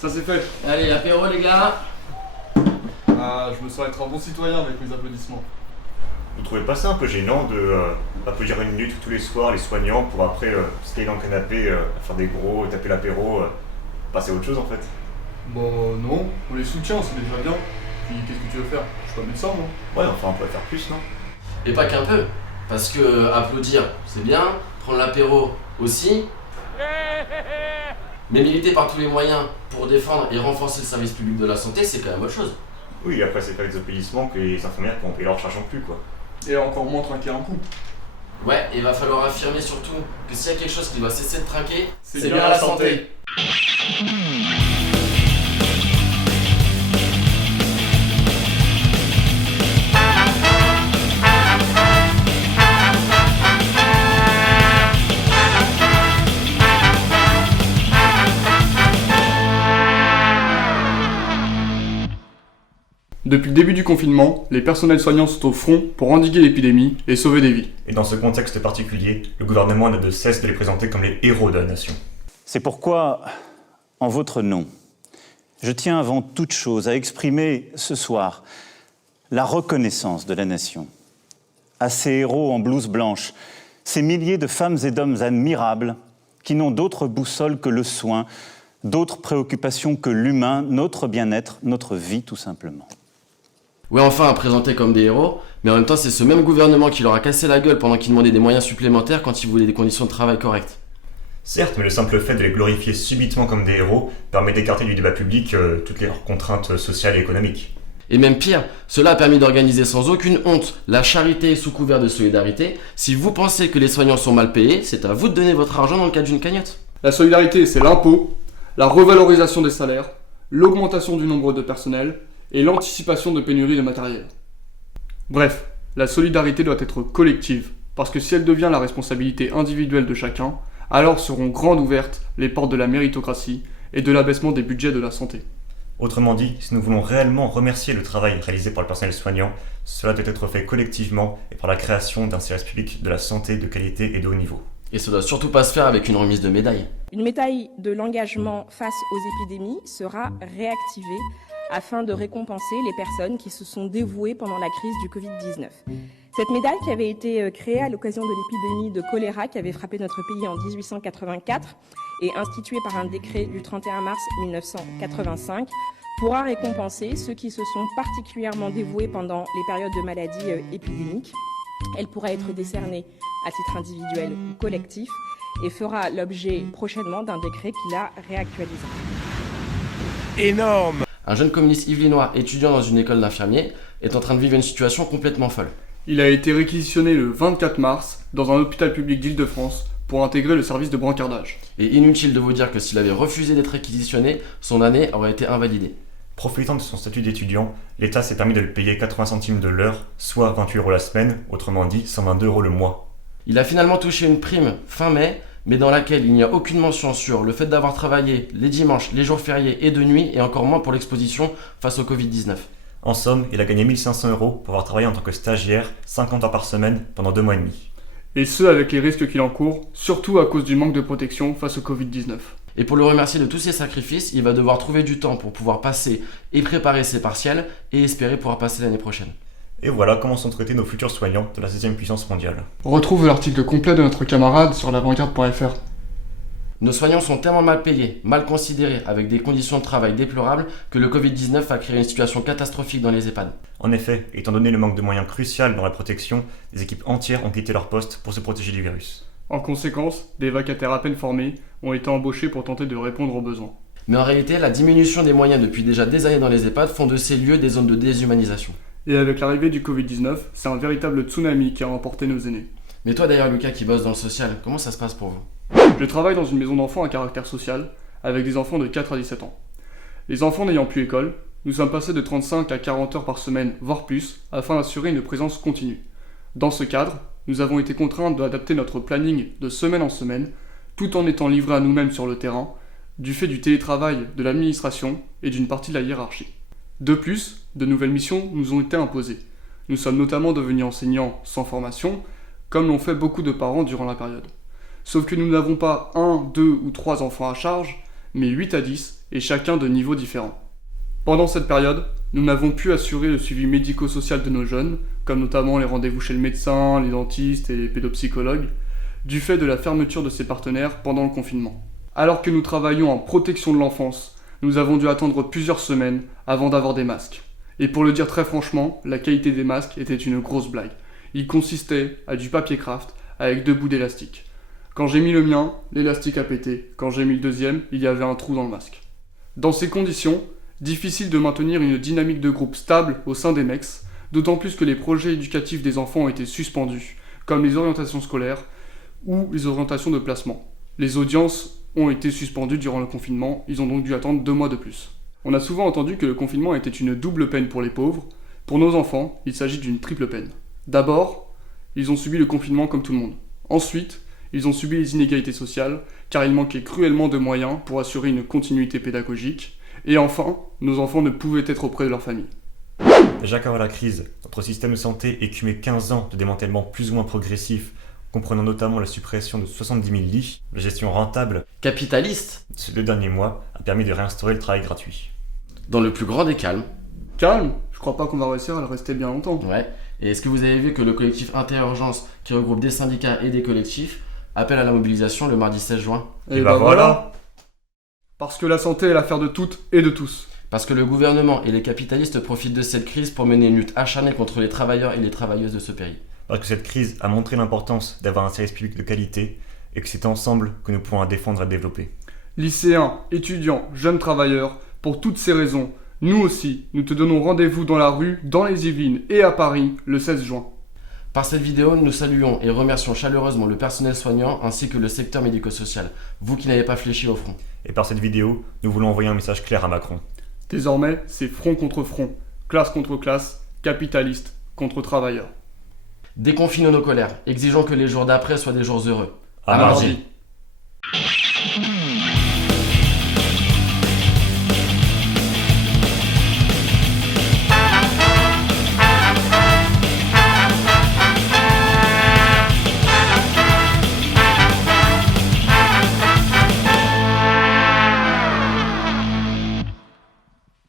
Ça c'est fait. Allez, apéro les gars. Ah, je me sens être un bon citoyen avec mes applaudissements. Vous trouvez pas ça un peu gênant de applaudir une minute tous les soirs les soignants pour après se caler dans le canapé, faire des gros, taper l'apéro, passer à autre chose en fait? Bon, non, on les soutient, c'est déjà bien. Puis qu'est-ce que tu veux faire? Je suis pas médecin, moi. Ouais, enfin on pourrait faire plus, non? Et pas qu'un peu. Parce que applaudir, c'est bien. Prendre l'apéro aussi. Mais militer par tous les moyens pour défendre et renforcer le service public de la santé, c'est quand même autre chose. Oui, après c'est pas les applaudissements que les infirmières pourront payer leur charge non plus, quoi. Et encore moins trinquer un coup. Ouais, et il va falloir affirmer surtout que s'il y a quelque chose qui doit cesser de trinquer, C'est bien la santé. Depuis le début du confinement, les personnels soignants sont au front pour endiguer l'épidémie et sauver des vies. Et dans ce contexte particulier, le gouvernement n'a de cesse de les présenter comme les héros de la nation. C'est pourquoi, en votre nom, je tiens avant toute chose à exprimer ce soir la reconnaissance de la nation à ces héros en blouse blanche, ces milliers de femmes et d'hommes admirables qui n'ont d'autre boussole que le soin, d'autres préoccupations que l'humain, notre bien-être, notre vie tout simplement. Ouais, enfin, à présenter comme des héros, mais en même temps, c'est ce même gouvernement qui leur a cassé la gueule pendant qu'ils demandaient des moyens supplémentaires quand ils voulaient des conditions de travail correctes. Certes, mais le simple fait de les glorifier subitement comme des héros permet d'écarter du débat public toutes les contraintes sociales et économiques. Et même pire, cela a permis d'organiser sans aucune honte la charité sous couvert de solidarité. Si vous pensez que les soignants sont mal payés, c'est à vous de donner votre argent dans le cadre d'une cagnotte. La solidarité, c'est l'impôt, la revalorisation des salaires, l'augmentation du nombre de personnel et l'anticipation de pénuries de matériel. Bref, la solidarité doit être collective, parce que si elle devient la responsabilité individuelle de chacun, alors seront grandes ouvertes les portes de la méritocratie et de l'abaissement des budgets de la santé. Autrement dit, si nous voulons réellement remercier le travail réalisé par le personnel soignant, cela doit être fait collectivement et par la création d'un service public de la santé de qualité et de haut niveau. Et ça doit surtout pas se faire avec une remise de médaille. Une médaille de l'engagement face aux épidémies sera réactivée afin de récompenser les personnes qui se sont dévouées pendant la crise du Covid-19. Cette médaille qui avait été créée à l'occasion de l'épidémie de choléra qui avait frappé notre pays en 1884 et instituée par un décret du 31 mars 1985 pourra récompenser ceux qui se sont particulièrement dévoués pendant les périodes de maladies épidémiques. Elle pourra être décernée à titre individuel ou collectif et fera l'objet prochainement d'un décret qui la réactualisera. Énorme! Un jeune communiste yvelinois étudiant dans une école d'infirmiers est en train de vivre une situation complètement folle. Il a été réquisitionné le 24 mars dans un hôpital public d'Île-de-France pour intégrer le service de brancardage. Et inutile de vous dire que s'il avait refusé d'être réquisitionné, son année aurait été invalidée. Profitant de son statut d'étudiant, l'État s'est permis de le payer 80 centimes de l'heure, soit 28 € la semaine, autrement dit 122 € le mois. Il a finalement touché une prime fin mai, mais dans laquelle il n'y a aucune mention sur le fait d'avoir travaillé les dimanches, les jours fériés et de nuit, et encore moins pour l'exposition face au Covid-19. En somme, il a gagné 1 500 € pour avoir travaillé en tant que stagiaire, 50 heures par semaine, pendant 2 mois et demi. Et ce avec les risques qu'il encourt, surtout à cause du manque de protection face au Covid-19. Et pour le remercier de tous ses sacrifices, il va devoir trouver du temps pour pouvoir passer et préparer ses partiels et espérer pouvoir passer l'année prochaine. Et voilà comment sont traités nos futurs soignants de la 16e puissance mondiale. Retrouve l'article complet de notre camarade sur l'avantgarde.fr. Nos soignants sont tellement mal payés, mal considérés, avec des conditions de travail déplorables, que le Covid-19 a créé une situation catastrophique dans les EHPAD. En effet, étant donné le manque de moyens crucial dans la protection, des équipes entières ont quitté leur poste pour se protéger du virus. En conséquence, des vacataires à peine formés ont été embauchés pour tenter de répondre aux besoins. Mais en réalité, la diminution des moyens depuis déjà des années dans les EHPAD font de ces lieux des zones de déshumanisation. Et avec l'arrivée du Covid-19, c'est un véritable tsunami qui a emporté nos aînés. Mais toi d'ailleurs Lucas qui bosse dans le social, comment ça se passe pour vous ? Je travaille dans une maison d'enfants à caractère social, avec des enfants de 4 à 17 ans. Les enfants n'ayant plus école, nous sommes passés de 35 à 40 heures par semaine, voire plus, afin d'assurer une présence continue. Dans ce cadre, nous avons été contraints d'adapter notre planning de semaine en semaine, tout en étant livrés à nous-mêmes sur le terrain, du fait du télétravail de l'administration et d'une partie de la hiérarchie. De plus, de nouvelles missions nous ont été imposées. Nous sommes notamment devenus enseignants sans formation, comme l'ont fait beaucoup de parents durant la période. Sauf que nous n'avons pas 1, 2 ou 3 enfants à charge, mais 8 à 10, et chacun de niveaux différents. Pendant cette période, nous n'avons pu assurer le suivi médico-social de nos jeunes, comme notamment les rendez-vous chez le médecin, les dentistes et les pédopsychologues, du fait de la fermeture de ces partenaires pendant le confinement. Alors que nous travaillons en protection de l'enfance, nous avons dû attendre plusieurs semaines avant d'avoir des masques. Et pour le dire très franchement, la qualité des masques était une grosse blague. Il consistait à du papier craft avec 2 bouts d'élastique. Quand j'ai mis le mien, l'élastique a pété. Quand j'ai mis le deuxième, il y avait un trou dans le masque. Dans ces conditions, difficile de maintenir une dynamique de groupe stable au sein des MEX, d'autant plus que les projets éducatifs des enfants ont été suspendus, comme les orientations scolaires ou les orientations de placement. Les audiences ont été suspendues durant le confinement, ils ont donc dû attendre 2 mois de plus. On a souvent entendu que le confinement était une double peine pour les pauvres. Pour nos enfants, il s'agit d'une triple peine. D'abord, ils ont subi le confinement comme tout le monde. Ensuite, ils ont subi les inégalités sociales, car il manquait cruellement de moyens pour assurer une continuité pédagogique. Et enfin, nos enfants ne pouvaient être auprès de leur famille. Déjà qu'avant la crise, notre système de santé écumait 15 ans de démantèlement plus ou moins progressif, comprenant notamment la suppression de 70 000 lits, la gestion rentable, Capitaliste, ces 2 derniers mois, a permis de réinstaurer le travail gratuit. dans le plus grand des calmes. Calme, je crois pas qu'on va réussir à le rester bien longtemps. Ouais. Et est-ce que vous avez vu que le collectif Interurgence, qui regroupe des syndicats et des collectifs, appelle à la mobilisation le mardi 16 juin? Et bah voilà. Parce que la santé est l'affaire de toutes et de tous. Parce que le gouvernement et les capitalistes profitent de cette crise pour mener une lutte acharnée contre les travailleurs et les travailleuses de ce pays. Parce que cette crise a montré l'importance d'avoir un service public de qualité et que c'est ensemble que nous pourrons la défendre et la développer. Lycéens, étudiants, jeunes travailleurs, pour toutes ces raisons, nous aussi, nous te donnons rendez-vous dans la rue, dans les Yvelines et à Paris le 16 juin. Par cette vidéo, nous saluons et remercions chaleureusement le personnel soignant ainsi que le secteur médico-social, vous qui n'avez pas fléchi au front. Et par cette vidéo, nous voulons envoyer un message clair à Macron. Désormais, c'est front contre front, classe contre classe, capitaliste contre travailleur. Déconfinons nos colères, exigeons que les jours d'après soient des jours heureux. À mardi.